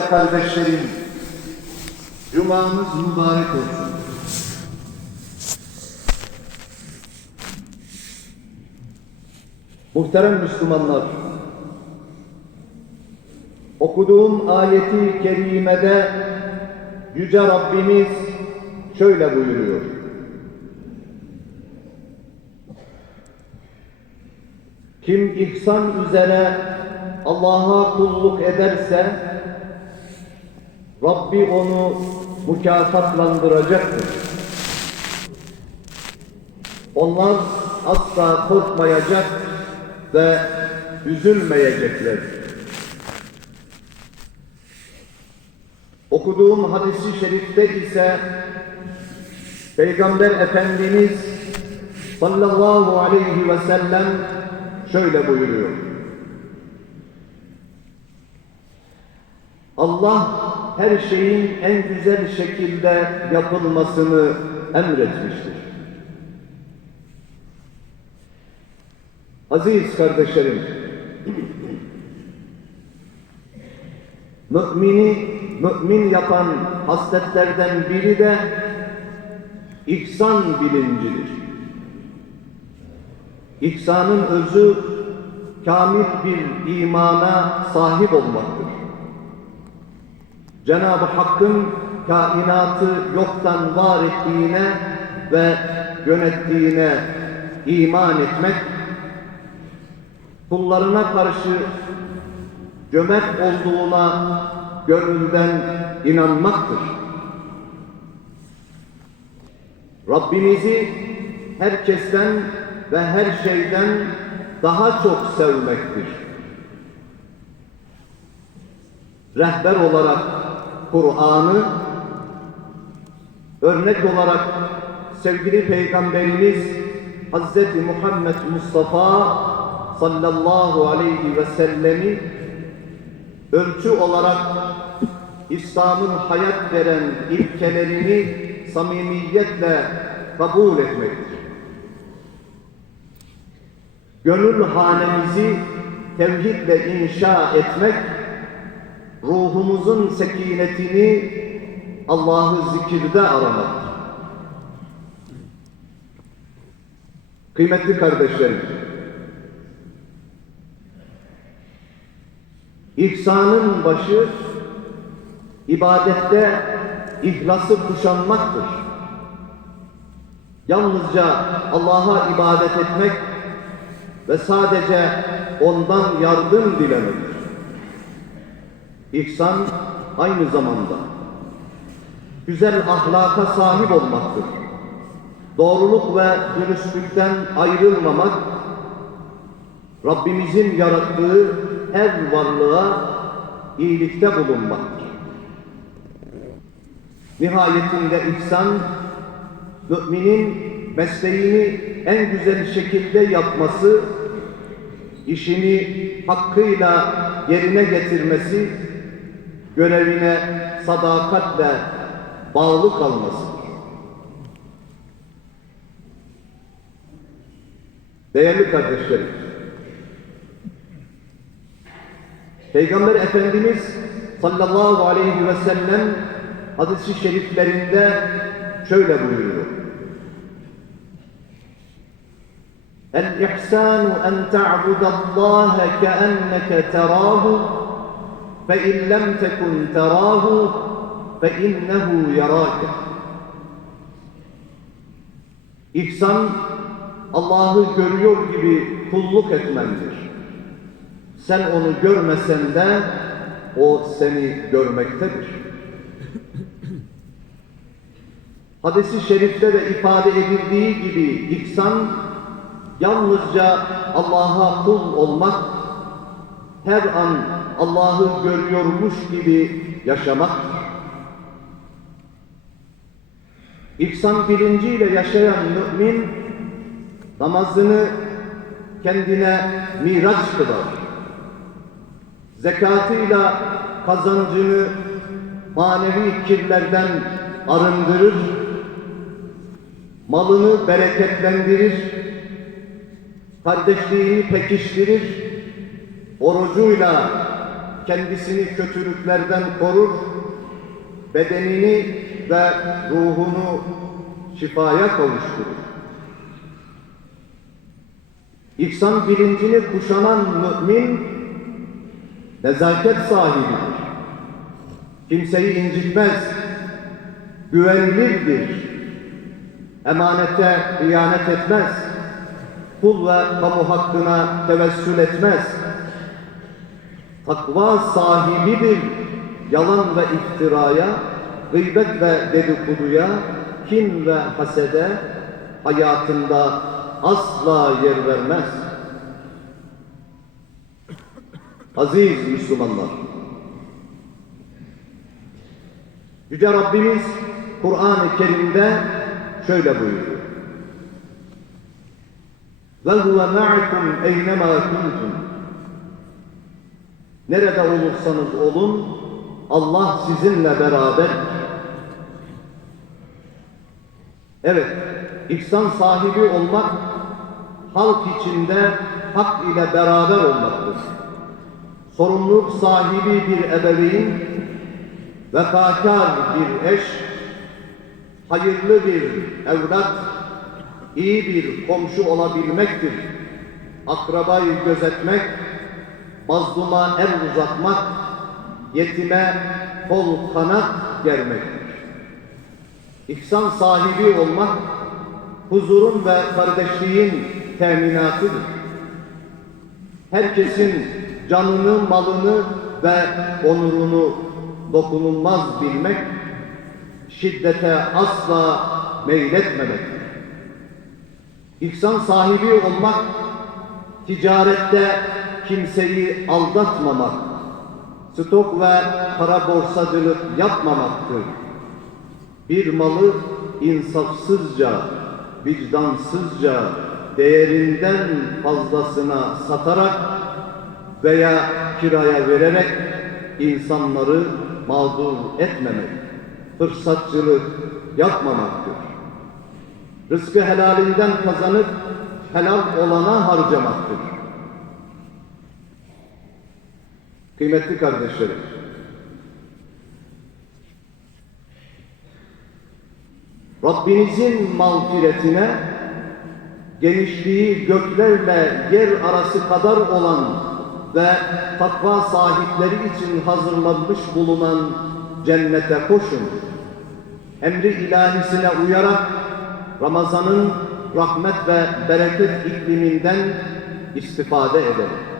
Kardeşlerim, Cuma'mız mübarek olsun. Muhterem Müslümanlar, okuduğum ayeti kerimede Yüce Rabbimiz şöyle buyuruyor. Kim ihsan üzere Allah'a kulluk ederse Rabbi onu mükafatlandıracaktır. Onlar asla korkmayacak ve üzülmeyecekler. Okuduğum hadisi şerifte ise Peygamber Efendimiz sallallahu aleyhi ve sellem şöyle buyuruyor. Allah her şeyin en güzel şekilde yapılmasını emretmiştir. Aziz kardeşlerim, mümini mümin yapan hasletlerden biri de ihsan bilincidir. İhsanın özü kamil bir imana sahip olmaktır. Cenab-ı Hakk'ın kainatı yoktan var ettiğine ve yönettiğine iman etmek, kullarına karşı cömert olduğuna gönülden inanmaktır. Rabbimizi herkesten ve her şeyden daha çok sevmektir. Rehber olarak Kur'an'ı, örnek olarak sevgili Peygamberimiz Hz. Muhammed Mustafa sallallahu aleyhi ve sellemi ölçü olarak İslam'ın hayat veren ilkelerini samimiyetle kabul etmektir. Gönül hanemizi tevhidle inşa etmek, ruhumuzun sekinetini Allah'ı zikirde aramaktır. Kıymetli kardeşlerim, İhsanın başı ibadette ihlası kuşanmaktır. Yalnızca Allah'a ibadet etmek ve sadece ondan yardım dilemektir. İhsan aynı zamanda güzel ahlaka sahip olmaktır. Doğruluk ve dürüstlükten ayrılmamak, Rabbimizin yarattığı her varlığa iyilikte bulunmaktır. Nihayetinde ihsan, müminin mesleğini en güzel şekilde yapması, işini hakkıyla yerine getirmesi, görevine sadakatle bağlı kalmasıdır. Değerli kardeşlerim, Peygamber Efendimiz sallallahu aleyhi ve sellem hadis-i şeriflerinde şöyle buyuruyor. El-ihsanu en ta'budallaha ke'enneke terahu lem tekun terahu fe innehu yarake. İhsan Allah'ı görüyor gibi kulluk etmendir. Sen onu görmesen de o seni görmektedir. Hadis-i şerifte de ifade edildiği gibi ihsan yalnızca Allah'a kul olmak, her an Allah'ı görüyormuş gibi yaşamaktır. İhsan bilinciyle yaşayan mümin namazını kendine miraç kılar zekatıyla kazancını manevi kirlerden arındırır, malını bereketlendirir, kardeşliğini pekiştirir, orucuyla kendisini kötülüklerden korur, bedenini ve ruhunu şifaya kavuşturur. İhsan bilincini kuşanan mümin nezaket sahibidir. Kimseyi incitmez, güvenilirdir. Emanete ihanet etmez. Kul ve kamu hakkına tevessül etmez. Takva sahibidir. Yalan ve iftiraya, gıybet ve dedikoduya, kin ve hasede hayatında asla yer vermez. Aziz Müslümanlar, Yüce Rabbimiz Kur'an-ı Kerim'de şöyle buyuruyor. وَهُوَ مَعَكُمْ اَيْنَمَا كُنْتُمْ Nerede olursanız olun, Allah sizinle beraber. Evet, ihsan sahibi olmak, halk içinde hak ile beraber olmaktır. Sorumluluk sahibi bir ebeveyn, vefakar bir eş, hayırlı bir evlat, iyi bir komşu olabilmektir. Akrabayı gözetmek, mazluma el uzatmak, yetime kol kanat germektir. İhsan sahibi olmak, huzurun ve kardeşliğin teminatıdır. Herkesin canını, malını ve onurunu dokunulmaz bilmek, şiddete asla meyletmemektir. İhsan sahibi olmak, ticarette kimseyi aldatmamak, stok ve para borsacılık yapmamaktır. Bir malı insafsızca, vicdansızca, değerinden fazlasına satarak veya kiraya vererek insanları mağdur etmemek, fırsatçılık yapmamaktır. Rızkı helalinden kazanıp helal olana harcamaktır. Kıymetli kardeşlerim, Rabbinizin mağfiretine genişliği göklerle yer arası kadar olan ve takva sahipleri için hazırlanmış bulunan cennete koşun. Emri ilahisine uyarak Ramazan'ın rahmet ve bereket ikliminden istifade edelim.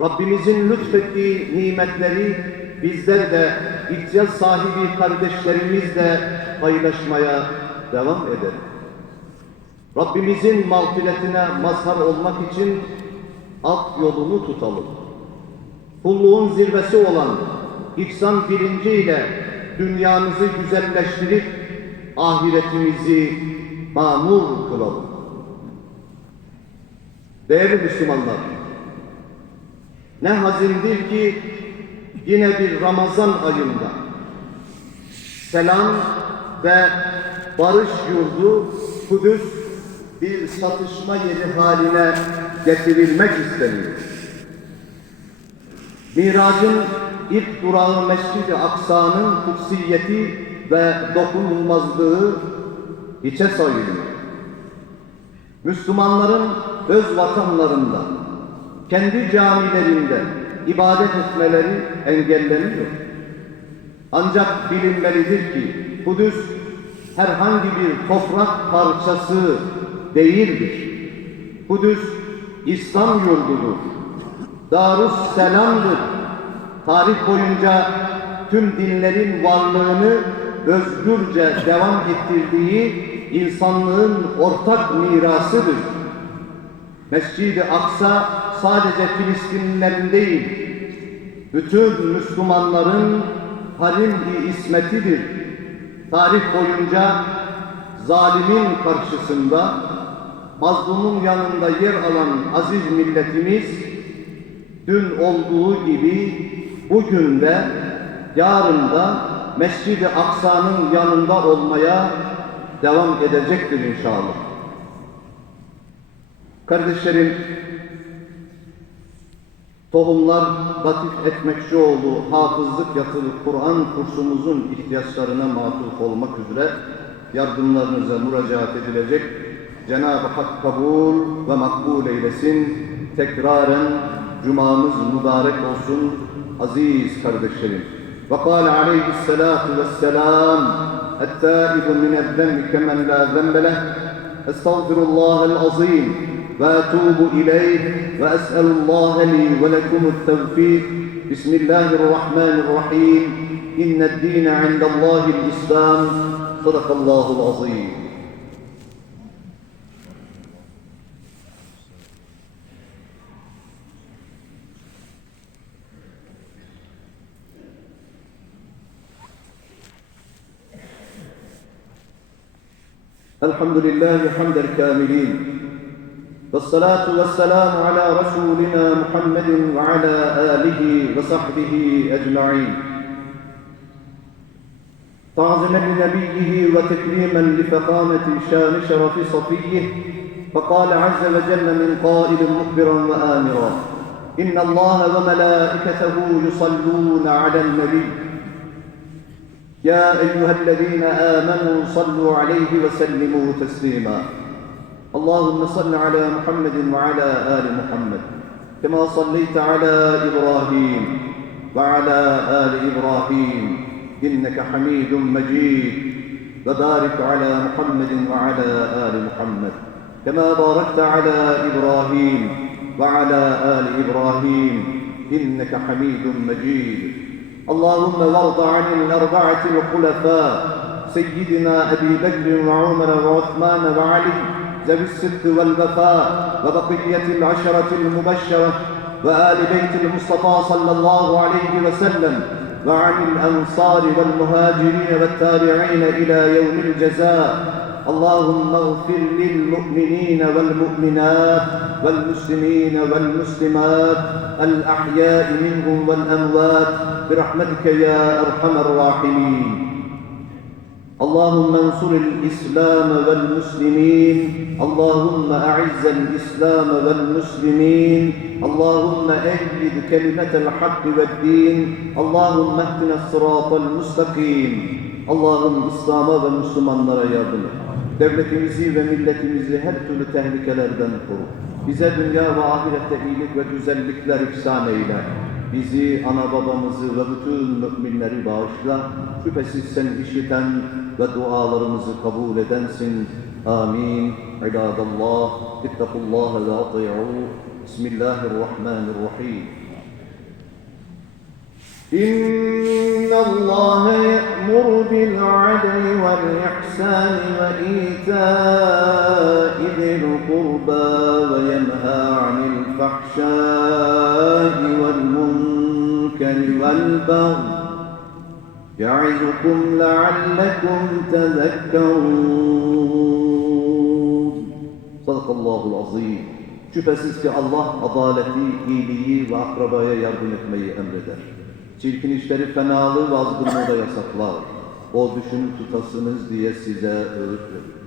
Rabbimizin lütfettiği nimetleri bizler de ihtiyaç sahibi kardeşlerimizle paylaşmaya devam edelim. Rabbimizin mağfiretine mazhar olmak için alt yolunu tutalım. Kulluğun zirvesi olan ihsan bilinciyle dünyamızı güzelleştirip ahiretimizi mamur kılalım. Değerli Müslümanlar, ne hazindir ki yine bir Ramazan ayında selam ve barış yurdu Kudüs bir satışma yeri haline getirilmek isteniyor. Miracın ilk durağı Mescid-i Aksa'nın kutsiyeti ve dokunulmazlığı hiçe sayılıyor. Müslümanların öz vatanlarında, kendi camilerinde ibadet etmeleri engelleniyor. Ancak bilinmelidir ki Kudüs herhangi bir toprak parçası değildir. Kudüs İslam yurdudur. Darus Selam'dır. Tarih boyunca tüm dinlerin varlığını özgürce devam ettirdiği insanlığın ortak mirasıdır. Mescid-i Aksa sadece Filistinlilerin değil, bütün Müslümanların harim-i ismetidir. Tarih boyunca zalimin karşısında, mazlumun yanında yer alan aziz milletimiz, dün olduğu gibi bugün de, yarın da Mescid-i Aksa'nın yanında olmaya devam edecektir inşallah. Kardeşlerim, Tohumlar Latif Ekmekçioğlu Hafızlık Yatılı Kur'an kursumuzun ihtiyaçlarına matuf olmak üzere yardımlarınıza müracaat edilecek. Cenab-ı Hak kabul ve makbul eylesin. Tekraren Cumamız mübarek olsun aziz kardeşlerim. Ve kâle aleyhissalâtu vesselâm التائب من الذنب كمن لا ذنب له استغفر الله العظيم واتوب إليه واسال الله لي ولكم التوفيق. بسم الله الرحمن الرحيم. إن الدين عند الله الإسلام. صدق الله العظيم. الحمد لله حمد الكاملين. والصلاة والسلام على رسولنا محمد وعلى آله وصحبه أجمعين. تعظيما لنبيه وتكريما لفخامة شان شرف صفيه فقال عز وجل من قائل مخبرا وآمرا إن الله وملائكته يصلون على النبي. يا أيها الذين آمنوا صلوا عليه وسلموا تسليما. اللهم صل على محمد وعلى آل محمد كما صليت على إبراهيم وعلى آل إبراهيم إنك حميد مجيد وبارك على محمد وعلى آل محمد كما باركت على إبراهيم وعلى آل إبراهيم إنك حميد مجيد اللهم وارض عن الأربعة الخلفاء سيدنا أبي بكر وعمر وعثمان وعلي ذوي الصدق والوفاء وبقية العشرة المبشرة وآل بيت المصطفى صلى الله عليه وسلم وعن الأنصار والمهاجرين والتابعين إلى يوم الجزاء. اللهم اغفر للمؤمنين والمؤمنات والمسلمين والمسلمات الأحياء منهم والأموات برحمتك يا أرحم الراحمين. اللهم انصر الإسلام والمسلمين اللهم أعز الإسلام والمسلمين اللهم أيد كلمة الحق والدين اللهم اهدنا الصراط المستقيم اللهم İslam'a ve Müslümanlara yardım et. Devletimizi ve milletimizi her türlü tehlikelerden koru. Bize dünya ve ahirette iyilik ve güzellikler ihsan eyle. Bizi, ana babamızı ve bütün müminleri bağışla. Şüphesiz sen işiten ve dualarımızı kabul edensin. Amin. İbadallah, ittakullaha ve ati'u. Bismillahirrahmanirrahim. إن الله يأمر بالعدل والإحسان وإيتاء ذي القربى وينهى عن الفحشاء والمنكر والبغي يعظكم لعلكم تذكرون صدق الله العظيم Şüphesiz ki Allah adaleti, iyiliği ve akrabaya yardım etmeyi emreder. Çirkin işleri fenalığı ve azgınlığı da yasaklar. O düşünüp tutasınız diye size öğüt verir.